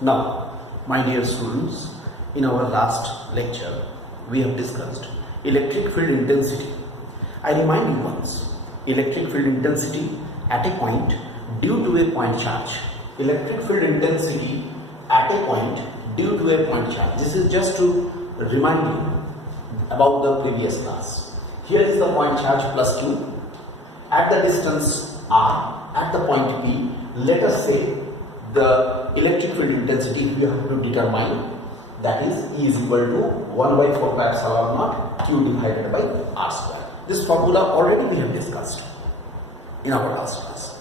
Now, my dear students, in our last lecture, we have discussed electric field intensity. I remind you once, electric field intensity at a point due to a point charge. Electric field intensity at a point due to a point charge. This is just to remind you about the previous class. Here is the point charge plus Q. At the distance R, at the point P, let us say the electric field intensity we have to determine, that is E is equal to 1 by 4 pi epsilon naught Q divided by R square. This formula already we have discussed in our last class.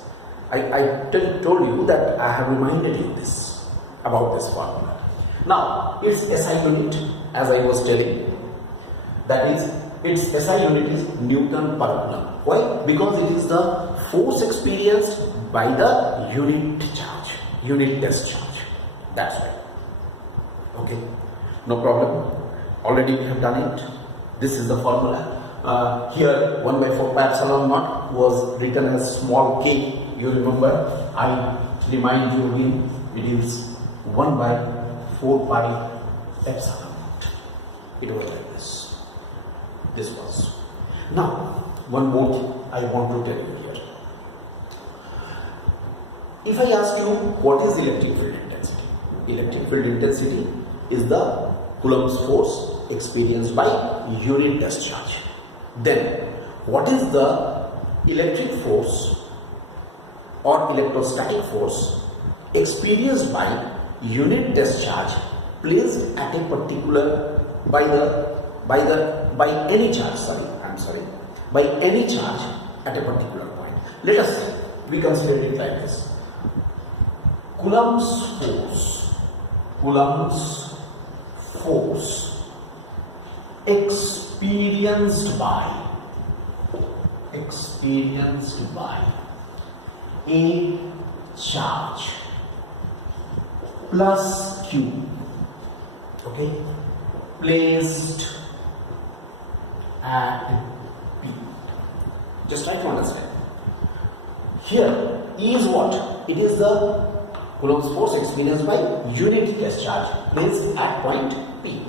I told you that I have reminded you this about this formula. Now its SI unit, as I was telling, that is its SI unit is Newton per coulomb. Why? Because it is the force experienced by the unit charge, unit test charge. That's why. Okay, no problem. Already we have done it. This is the formula. Here 1 by 4 pi epsilon naught was written as small k. You remember, I remind you again, it is 1 by 4 pi epsilon naught. It was like this. This was. Now, one more thing I want to tell you here. If I ask you what is electric field intensity? Electric field intensity is the Coulomb's force experienced by unit test charge. Then, what is the electric force or electrostatic force experienced by unit test charge placed at a particular by any charge, by any charge at a particular point. Let us see, we consider it like this. Coulomb's force experienced by a charge plus Q, okay, placed at P. Just try to understand. Here E is what? It is the Coulomb's force experienced by unit test charge placed at point P.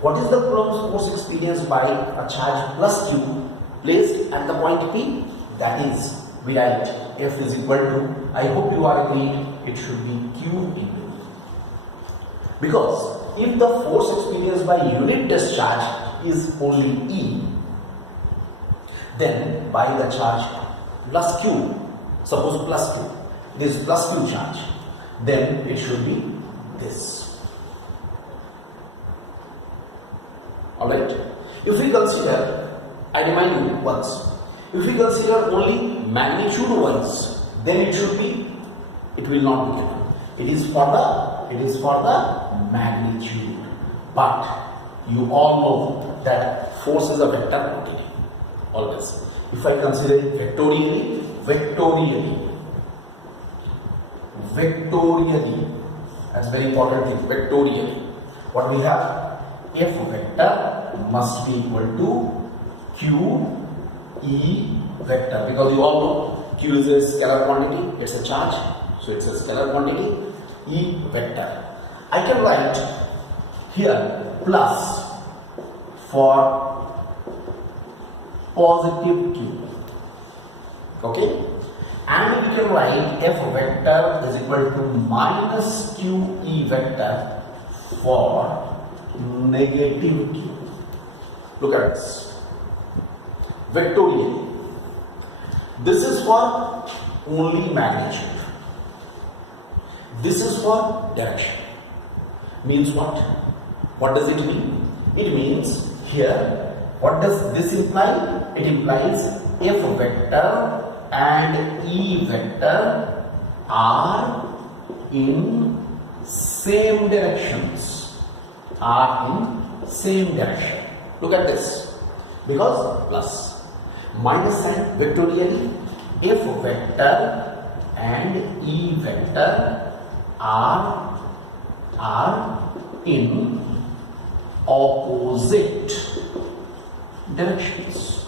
What is the Coulomb's force experienced by a charge plus Q placed at the point P? That is, we write F is equal to, I hope you are agreed, it should be Q into E. Because if the force experienced by unit test charge is only E, then by the charge plus Q, suppose plus Q, this plus Q charge, then it should be this. Alright? If we consider, I remind you once, if we consider only magnitude wise, then it will not be given. It is for the magnitude. But you all know that force is a vector quantity. Always. If I consider it vectorially, that's very important thing, vectorially. What we have? F vector must be equal to Q E vector, because you all know Q is a scalar quantity, it's a charge, so it's a scalar quantity. E vector. I can write here plus for positive Q. Okay? And we can write F vector is equal to minus Q E vector for negative Q. Look at this. Vectorially. This is for only magnitude. This is for direction. Means what? What does it mean? It means here, what does this imply? It implies F vector and E vector are in same directions. Look at this. Because plus minus sign vectorially, F vector and E vector are in opposite directions.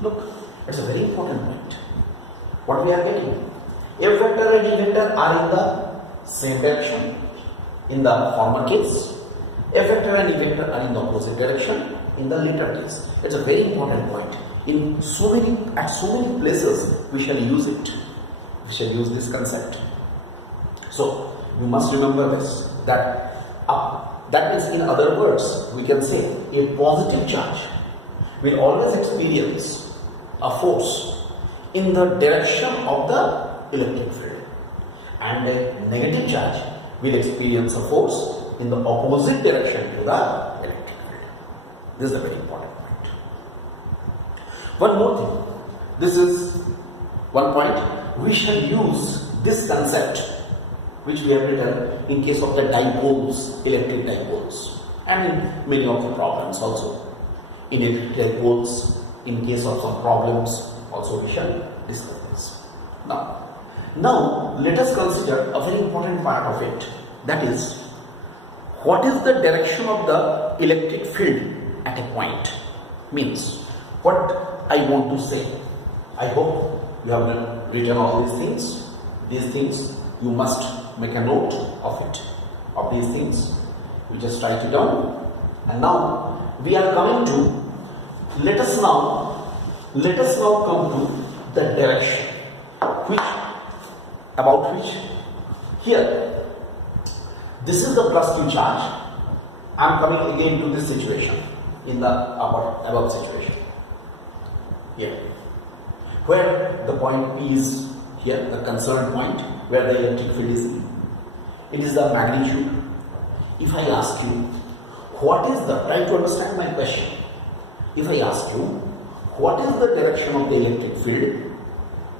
Look, it's a very important point. What we are getting? F vector and E vector are in the same direction in the former case. F vector and E vector are in the opposite direction in the later case. It's a very important point. At so many places we shall use it. We shall use this concept. So you must remember this, that means, in other words, we can say a positive charge will always experience a force in the direction of the electric field, and a negative charge will experience a force in the opposite direction to the electric field. This is a very important point. One more thing. This is one point. We shall use this concept which we have written in case of the dipoles, electric dipoles, and in many of the problems also. In electric dipoles, in case of some problems, also we shall discuss this. Now let us consider a very important part of it, that is, what is the direction of the electric field at a point? Means, what I want to say. I hope you have written all these things. These things you must make a note of it, of these things. You just write it down. And now we are coming to, let us now come to the direction about which here, this is the +2 charge. I am coming again to this situation, in the above situation here, where the point P is here, the concerned point where the electric field is E. It is the magnitude. If I ask you, what is the, try to understand my question. If I ask you, what is the direction of the electric field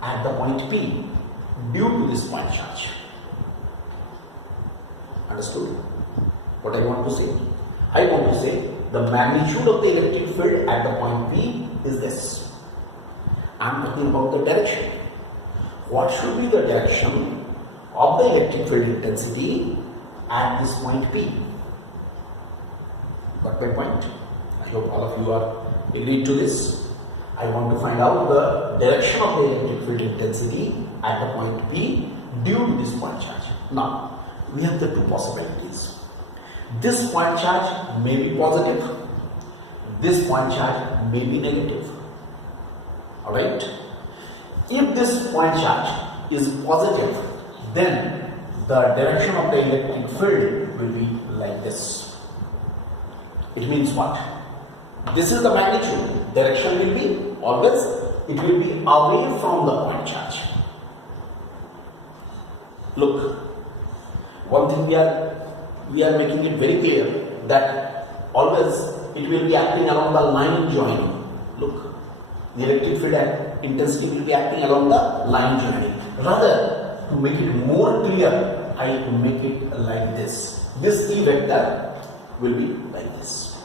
at the point P due to this point charge? Understood what I want to say? I want to say the magnitude of the electric field at the point P is this. I am talking about the direction. What should be the direction of the electric field intensity at this point P? Got my point? I hope all of you are agreed to this. I want to find out the direction of the electric field intensity at the point P due to this point charge. Now, we have the two possibilities. This point charge may be positive, this point charge may be negative. Alright? If this point charge is positive, then the direction of the electric field will be like this. It means what? This is the magnitude. Direction will be always, it will be away from the point charge. Look, one thing we are making it very clear that always it will be acting along the line joining. Look, the electric field intensity will be acting along the line joining. Rather, to make it more clear, I make it like this. This E vector will be like this.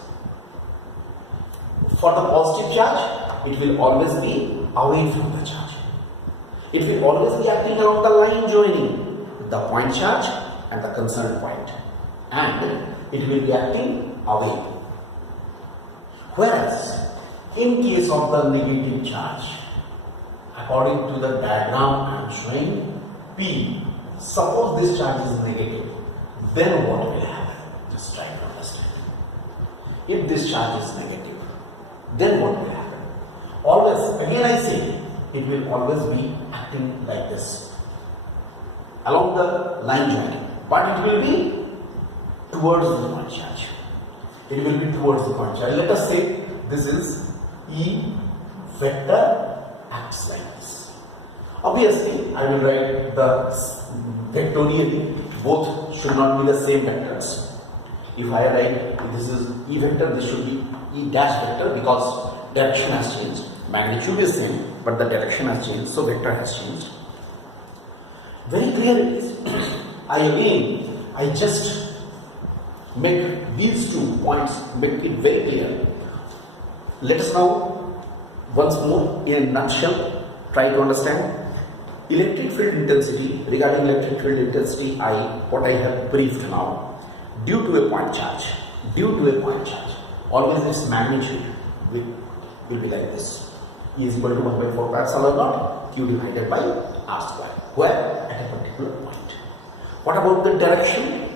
For the positive charge, it will always be away from the charge. It will always be acting along the line joining the point charge and the concerned point, and it will be acting away. Whereas, in case of the negative charge, according to the diagram I am showing, P, suppose this charge is negative, then what will happen? Just try to understand. If this charge is negative, then what will happen? Always, again I say, it will always be acting like this, along the line joining, but it will be towards the point charge. It will be towards the point charge. Let us say this is E vector acts like this. Obviously, I will write the vectorially, both should not be the same vectors. If I write this is E vector, this should be E dash vector because direction has changed. Magnitude is same, but the direction has changed, so vector has changed. Very clear it is. I just make these 2 points, make it very clear. Let us now, once more, in a nutshell, try to understand electric field intensity. Regarding electric field intensity, what I have briefed now, due to a point charge, always its magnitude will be like this. E is equal to 1/4 pi epsilon naught Q divided by R square. Where? At a particular point. What about the direction?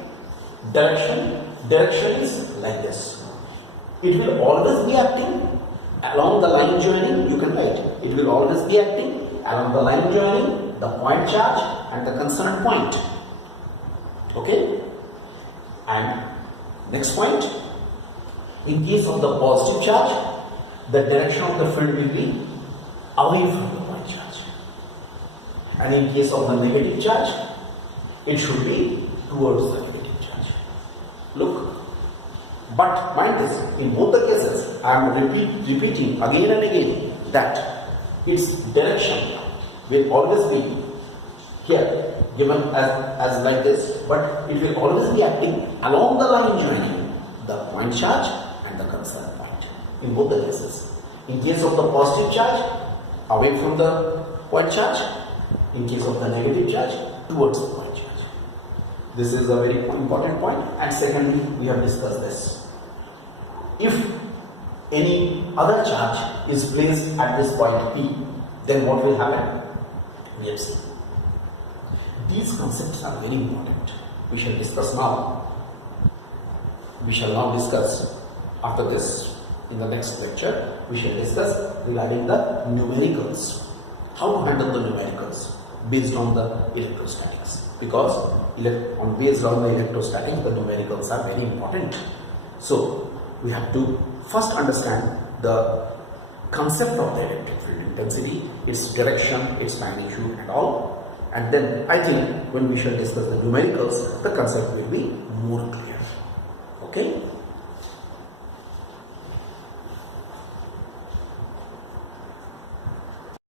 Direction is like this. It will always be acting along the line joining. You can write. It will always be acting along the line joining the point charge and the concerned point. Okay? And next point. In case of the positive charge, the direction of the field will be away from the point charge. And in case of the negative charge, it should be towards the negative charge. Look, but mind this, in both the cases, I am repeating again and again that its direction will always be here, given as like this, but it will always be acting along the line joining the point charge and the concerned point. In both the cases. In case of the positive charge, away from the point charge. In case of the negative charge, towards the point charge. This is a very important point. And secondly, we have discussed this. If any other charge is placed at this point P, then what will happen? We have seen. These concepts are very important. We shall discuss now. We shall now discuss after this. In the next lecture, we shall discuss regarding the numericals. How to handle the numericals based on the electrostatics. Because based on the electrostatics, the numericals are very important. So, we have to first understand the concept of the electric field intensity, its direction, its magnitude and all. And then I think when we shall discuss the numericals, the concept will be more clear. Okay?